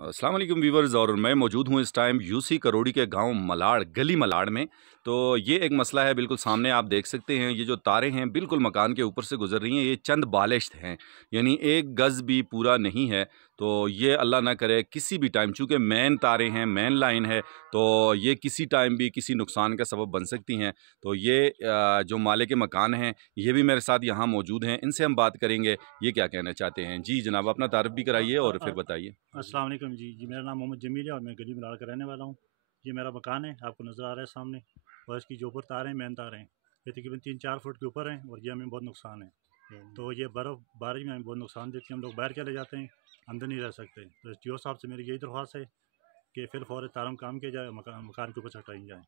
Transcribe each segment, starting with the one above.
अस्सलाम वालेकुम व्यूवर्स, और मैं मौजूद हूँ इस टाइम यूसी करोड़ी के गांव मलाड़, गली मलाड़ में। तो ये एक मसला है, बिल्कुल सामने आप देख सकते हैं। ये जो तारें हैं बिल्कुल मकान के ऊपर से गुजर रही हैं। ये चंद बालिश्त हैं, यानी एक गज़ भी पूरा नहीं है। तो ये अल्लाह ना करे किसी भी टाइम, चूँकि मेन तारें हैं, मेन लाइन है, तो ये किसी टाइम भी किसी नुकसान का सबब बन सकती हैं। तो ये जो मालिक मकान हैं ये भी मेरे साथ यहाँ मौजूद हैं, इनसे हम बात करेंगे ये क्या कहना चाहते हैं। जी जनाब, अपना तारुफ भी कराइए और फिर बताइए। अस्सलाम वालेकुम जी, मेरा नाम मोहम्मद जमील है और मैं गली मलाड़ का रहने वाला हूँ। ये मेरा मकान है, आपको नज़र आ रहा है सामने। और इसकी जो ऊपर तार हैं, मेन तार हैं, ये तकरीबन 3-4 फुट के ऊपर हैं और ये हमें बहुत नुकसान है। तो ये बर्फ़ बारिश में हमें बहुत नुकसान देती है। हम लोग बाहर चले जाते हैं, अंदर नहीं रह सकते। तो जियो साहब से मेरी यही दरख्वास्त है कि फिर फ़ौरन तारों काम किया जाए, मकान के ऊपर से हटाई जाए।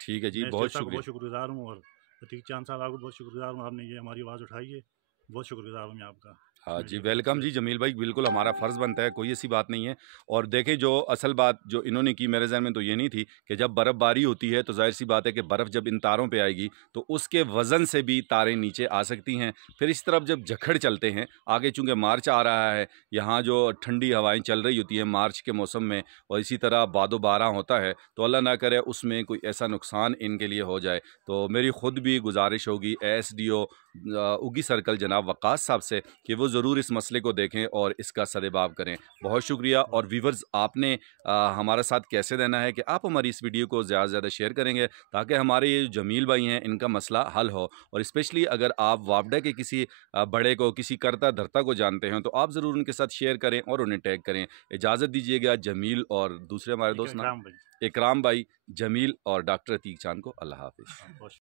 ठीक है जी, मैं बहुत स्टेट साहब को बहुत शुक्रिया। शुक्रगुजार हूँ और प्रतीक चांद साहब आपको बहुत शुक्रगुजार हूँ, आपने ये हमारी आवाज़ उठाई है। बहुत शुक्रगुजार हूँ मैं आपका। हाँ इसमें जी, जो वेलकम जी जमील भाई, बिल्कुल हमारा फ़र्ज़ बनता है, कोई ऐसी बात नहीं है। और देखें, जो असल बात जो इन्होंने की, मेरे ज़हन में तो ये नहीं थी कि जब बर्फ़बारी होती है तो ज़ाहिर-सी बात है कि बर्फ़ जब इन तारों पे आएगी तो उसके वज़न से भी तारें नीचे आ सकती हैं। फिर इस तरफ जब झक्खड़ चलते हैं, आगे चूँकि मार्च आ रहा है, यहाँ जो ठंडी हवाएँ चल रही होती हैं मार्च के मौसम में, और इसी तरह बादो-बारा होता है, तो अल्लाह ना करे उसमें कोई ऐसा नुकसान इनके लिए हो जाए। तो मेरी ख़ुद भी गुज़ारिश होगी एसडीओ उगी सर्कल जनाब वक़ास साहब से कि वो ज़रूर इस मसले को देखें और इसका सद्भाव करें। बहुत शुक्रिया। और व्यूवर्स, आपने हमारे साथ कैसे रहना है कि आप हमारी इस वीडियो को ज़्यादा से ज़्यादा शेयर करेंगे, ताकि हमारे ये जमील भाई हैं इनका मसला हल हो। और स्पेशली अगर आप वापडा के किसी बड़े को, किसी करता धरता को जानते हैं, तो आप ज़रूर उनके साथ शेयर करें और उन्हें टैग करें। इजाज़त दीजिएगा जमील और दूसरे हमारे दोस्त नाम इकराम भाई। इकराम भाई, जमील और डॉक्टर अतीक चांद को। अल्लाह हाफ़िज़। बहुत